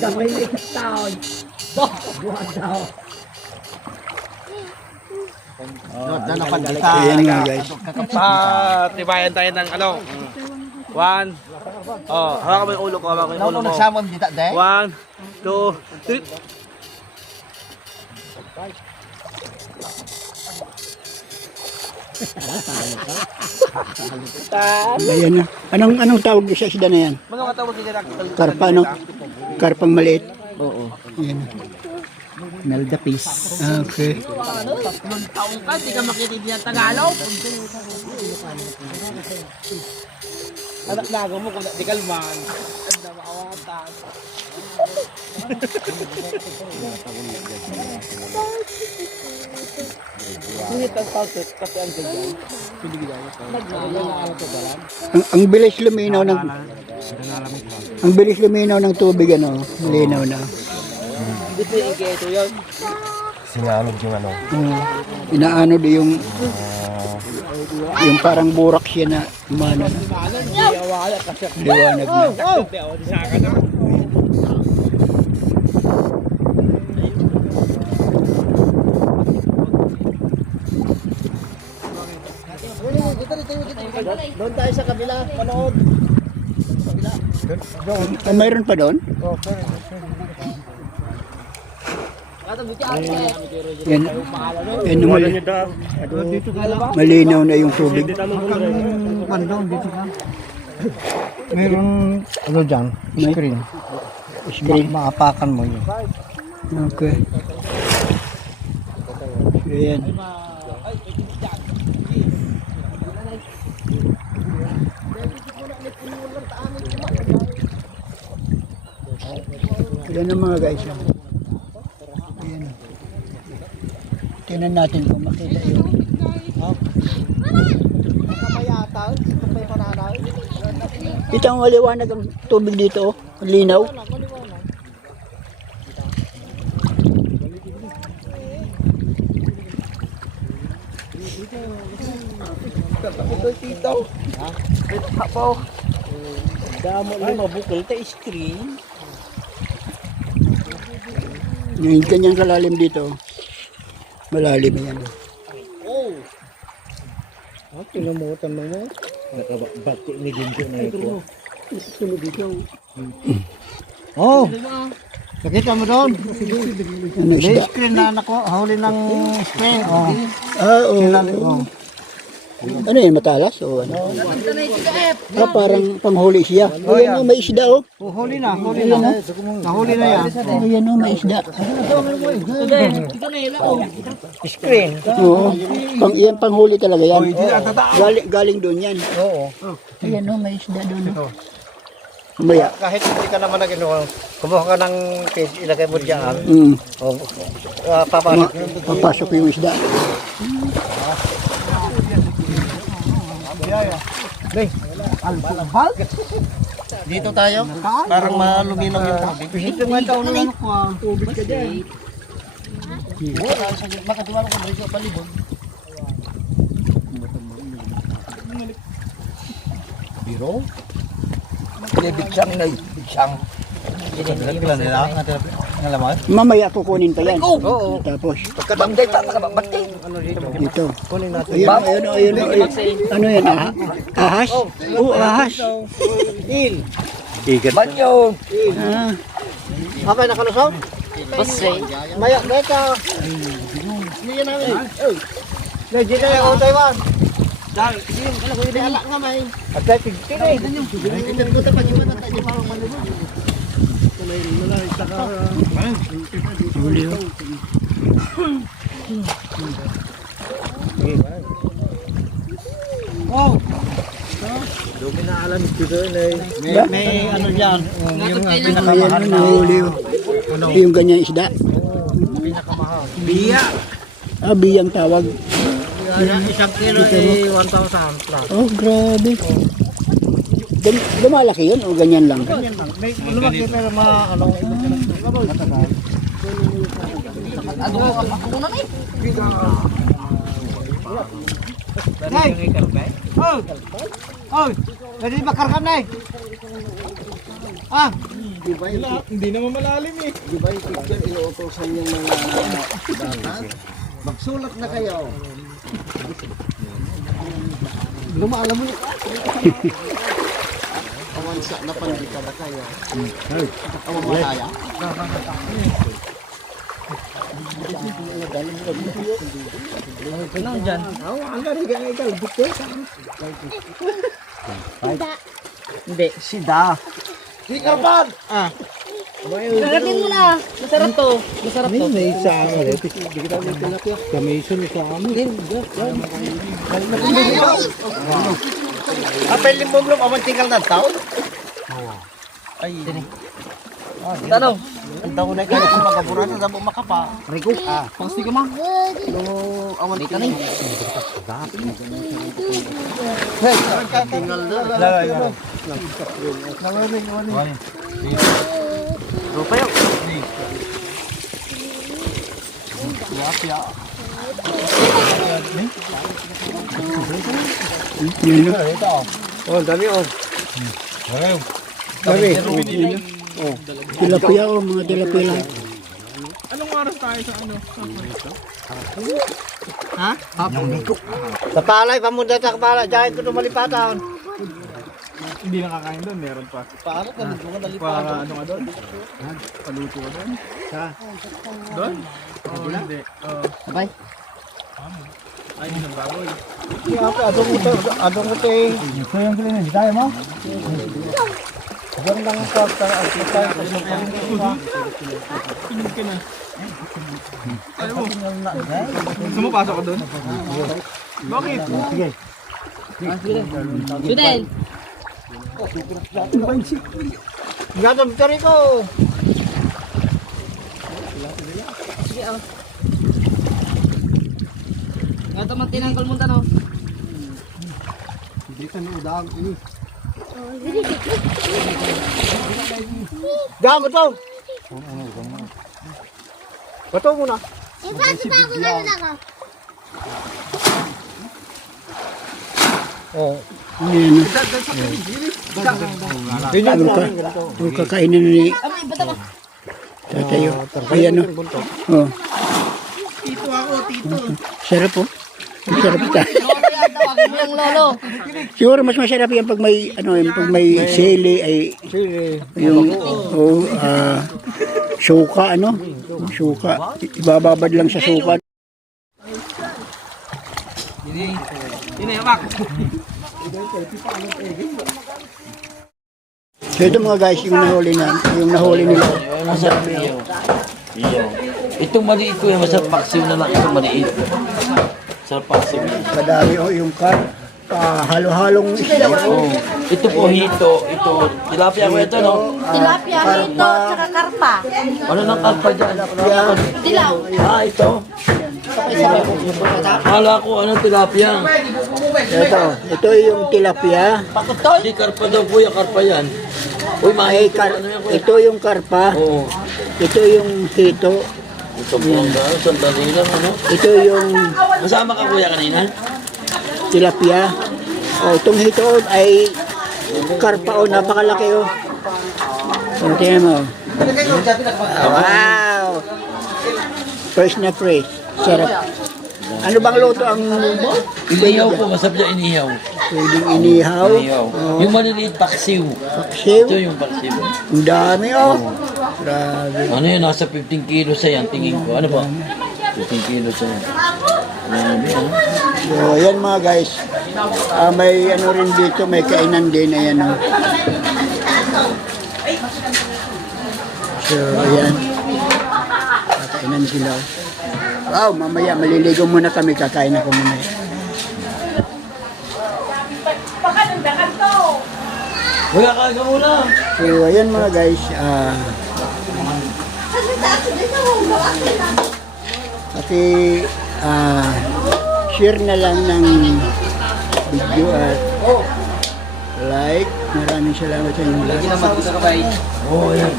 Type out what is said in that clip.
Damay likas tao. Buwan tao. Ayan nga guys. Tibayan tayo ng ano. 1. Oh, hawakan mo yung ulo ko, hawakan mo yung ulo mo. Nagsamon dito, de? 1, 2, 3. Ayan na. Anong tawag sa isda na yan? Mga katawag din natin. Karpa, no? Karpang maliit. Oo. Ayan. Naldapis. Okay. Tatlong taong ka, di ka makitindi ng Tagalog. Anak lago mo kung di kalman. Anda makawatan. Ngunit ang tawag kasi ang ganyan. Ang bilis luminaw ng ng tubig ano, malinaw na. Hindi po yung ito yun. Sinanod yung ano. Inaanod yung parang burak siya na umano na. Liwanag na. Doon tayo sa kabila, panood. Mayroon pa doon? Yan, yan malinaw na yung tubig. Meron, ano dyan, screen. Screen. Maapakan mo yun. Okay. Ayan. Ilan na mga guys. Ayan. Tingnan natin kung makita yun. Ito ang maliwanag ang tubig dito. Oh. Linaw. Tito. Apo. Damo na mabukol ta screen. Yung kanyang kalalim dito. Malalim yan. Oh. Tinamutan mo mo. Nakabati ni Ginjo na ito. Oh! Nakita mo doon? Ano May isda? screen na huli ng screen. Oh. Oo. Ano yan, matalas o ano? Parang panghuli siya. Ayan o, may isda o. Oh, huli na. Nahuli na yan. Ayan o, may isda. Screen. Oo. Yan panghuli talaga yan. Galing doon yan. Oo. Ayan o, may isda doon o. Mamaya. Kahit hindi ka naman nag-ano, kumuha ka ng cage, ilagay mo dyan. Oh, papasok. Papasok yung isda. Alpubal? Dito tayo. Parang maluminaw yung tubig. Ito nga taon na ano ko. Tubig ka dyan. Makatiwala ko dito palibot. Biro? Bitsang na bitsang. Mamaya kukunin pa yan. Oo. Tapos, Pagkabangday pa nakabati. dito. Ayun o. Ano yan? Ahas? Oo, ahas. Banyo. Ah, Okay, nakalusog? Basta. Maya, beta. Hindi yan namin. Medyo na yung Taiwan. Dahil, hindi alak nga may. At dahil tigtigay. Tigtigay ko ito pag iba na tayo parang manubog. huli o. Wow! Duminaalan dito na May ano dyan. Yung Ayan o, nahuli o. Yung ganyan isda. biya. Ah, biyang tawag. isang kilo ay 1,000 plus. Oh, grabe. Lumalaki yun o ganyan lang? Yan lang. May lumaki pero ano. Hey! Oh! Oh! Pwede bakar ka na eh! Ah! Di ba yung Hindi naman malalim eh. Di ba yung picture inuutosan yung mga bata? Magsulat na kayo. Lumaalam mo yung awansa na pandita na kayo. Awang malaya. Ano dyan? Ang galing ka nga ikaw. Dito. Hindi. Sida. Di ka ba? Kagatin mo na. Masarap to. Masarap to. May sa amin. Di kita may tilapia. Kamisun sa amin. Apel limong lom aman tinggal na taon. Ay, Tanong. Ang taon na kayo sa magaburan na mo makapa. Rico. pangsi ka ma. No, awan tinggal. Tinggal na. Rupayo. Yan no? Oh, dami oh. Dami. Tilapia o, mga tilapia lang. Anong oras tayo sa ano? Sa palay, pamunta sa palay. Diyan ko tumalipatan. Hindi nakakain doon, meron pa. Para ka nito ka Para ano ka doon? Paluto ka doon? Doon? Oo, hindi. Sabay. Ay, hindi ng baboy. Adong mo te. Ito yung kilin, hindi tayo mo? Gandang ka ang kita. Pinig ka na. Ayaw mo. Gusto mo pasok ka doon? Bakit? Sige. Sudel. Gadong tari ko. Ito man tinangkol mo tanong. Hindi ka na udang ini. Gamo to. Bato muna. Oh. Yan no? Ang kakainin ni tatayo. Ayan no? Oh. Tito ako, tito. Sarap po. Sarap ita. Tawagin mo yung lolo. Siguro mas masarap yan pag may ano, yung pag may sili ay yung suka ano? Suka. Ibababad lang sa suka. Ini yak. So ito mga guys, yung nahuli nila. Masarap iyo. Iyo. Itong maliit ko yung masarap paksiw na lang. Itong maliit. Masarap paksiw yan. Kadami o yung halo-halong isda. Oh. Ito po hito. Ito. Tilapia ko ito no? Tilapia, hito, tsaka karpa. Ano nang karpa dyan? Dilaw. Ah, ito. Kala ko ano tilapia. Ito yung tilapia. Hindi karpa daw kuya, karpa yan. Uy, Ay, mahito. Ano yan kuya? ito yung karpa. Oo. Ito yung hito. Ito po ang gano'n. Sandali lang ano. Ito yung Masama ka kuya kanina? tilapia. O, itong hito ay karpa o, napakalaki o. O, tingnan mo. Wow! Fresh na fresh. Sarap. Ano bang luto ang Inihaw po, masarap dyan inihaw. pwedeng inihaw? Inihaw. Yung maliliit paksiw. Paksiw? Ito yung paksiw. Ang dami o. Grabe. Ano yun, nasa 15 kilos sa yan, tingin ko. Ano ba? 15 kilos sa yan. Ano yan? So, ayan mga guys. May ano rin dito, may kainan din. Ayan o. So, ayan. Kainan sila. Wow, mamaya maliligo muna kami. Kakain ako muna. Kuya, kain ka muna. So, ayan mga guys. Pati share na lang ng video at like. Maraming salamat sa inyo lahat. Oo, yan.